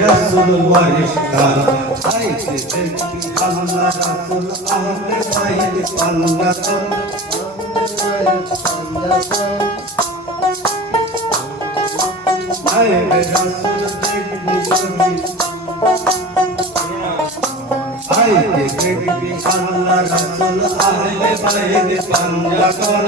রাসূল ওয়ারিশদার আইতে দেখবি আল্লাহ রাসূল আহলে বাইত পাঞ্জাতন আইতে রাসূল দেখবি আইতে দেখবি আল্লাহ রাসূল আহলে বাইত পাঞ্জাতন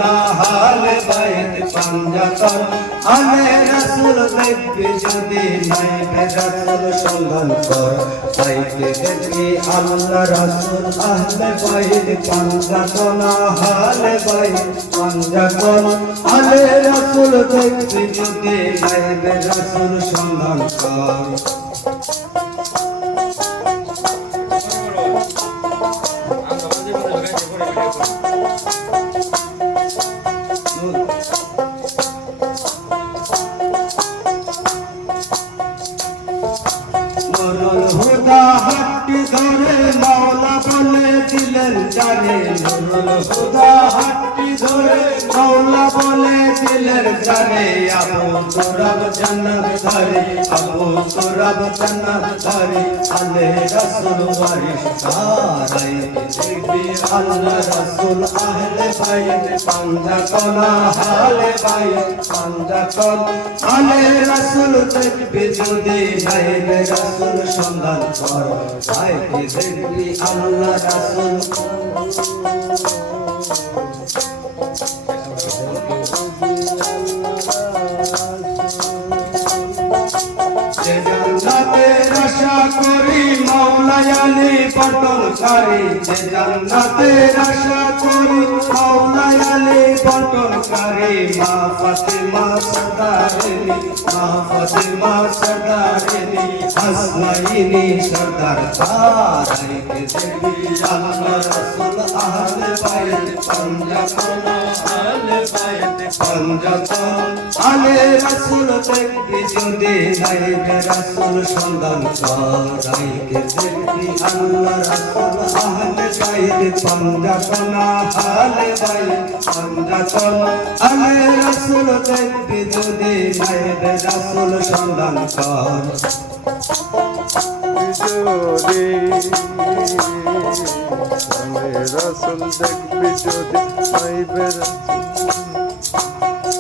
আহলে বাইত পাঞ্জাতন আলে রাসূল দেখবি যদি নাইবে রাসূল সন্ধান কর আইতে দেখবি আল্লাহ রাসূল আহলে বাইত পাঞ্জাতন আহলে বাইত পাঞ্জাতন আলে রাসূল দেখবি যদি নাইবে রাসূল সন্ধান কর হুদা হাট্টি ধরে মাওলা বলে দিলেন জানে নুরুল হুদা হাট্টি ধরে মাওলা বলে দিলেন জানে আবু তুরাব জান্নাত ধারে আবু তুরাব জান্নাত ধারে আলে রাসূল ওয়ারিশদার আইতে দেখবি আল্লাহ রাসূল আহলে বাইত পাঞ্জাতন আহলে বাইত পাঞ্জাতন আলে রাসূল দেখবি যদি নাইবে রাসূল সন্ধান কর আইতে দেখবি আল্লাহ রাসূল যে জান্নাতের আশা করি মাওলা আলী পটলকারী যে জান্নাতের আশা করি মাওলা আলী পটলকারী মা ফাতেমা সরদারিনী মা ফাতেমা সরদারিনী হাসনাইনি সরদার তার আইতে দেখবি আল্লাহ রাসূল আহলে বাইত পাঞ্জাতন আহলে বাইত পাঞ্জাতন আলে রাসূল দেখবি যদি নাইবে রাসূল সন্ধান কর আইতে দেখবি আল্লাহ রাসূল আহলে বাইত পাঞ্জাতন আহলে বাইত পাঞ্জাতন আলে রাসূল দেখবি যদি নাইবে রাসূল সন্ধান কর যদি রাসূল দেখবি যদি নাইবে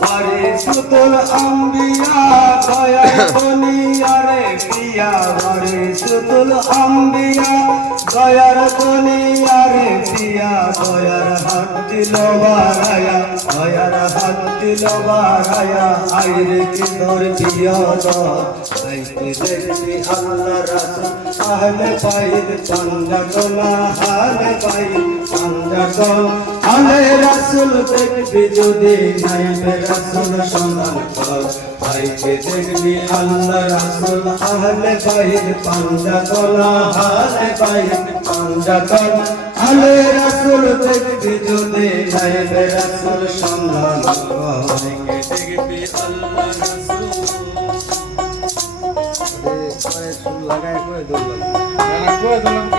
ওয়ারিসুল আম্বিয়া দয়া দুনিয়ারে পিয়া ওয়ারিসুল আম্বিয়া দয়ার দুনিয়ারে পিয়া দয়ার হাত দিল বাড়ায়া দয়ার হাত দিল বাড়ায়া আইরে কি ধর পিয়া আইতে দেখবি আল্লাহ রাসূল আহলে বাইত পাঞ্জাতন আহলে বাইত পাঞ্জাতন আলে রাসূল দেখবি যদি নাইবে রাসূল সন্ধান কর আইতে দেখবি আল্লাহ রাসূল আহলে বাইত পাঞ্জাতন আহলে বাইত পাঞ্জাতন আলে রাসূল দেখবি যদি নাইবে রাসূল সন্ধান কর আইতে দেখবি আল্লাহ রাসূল লাগায় করে দৌড়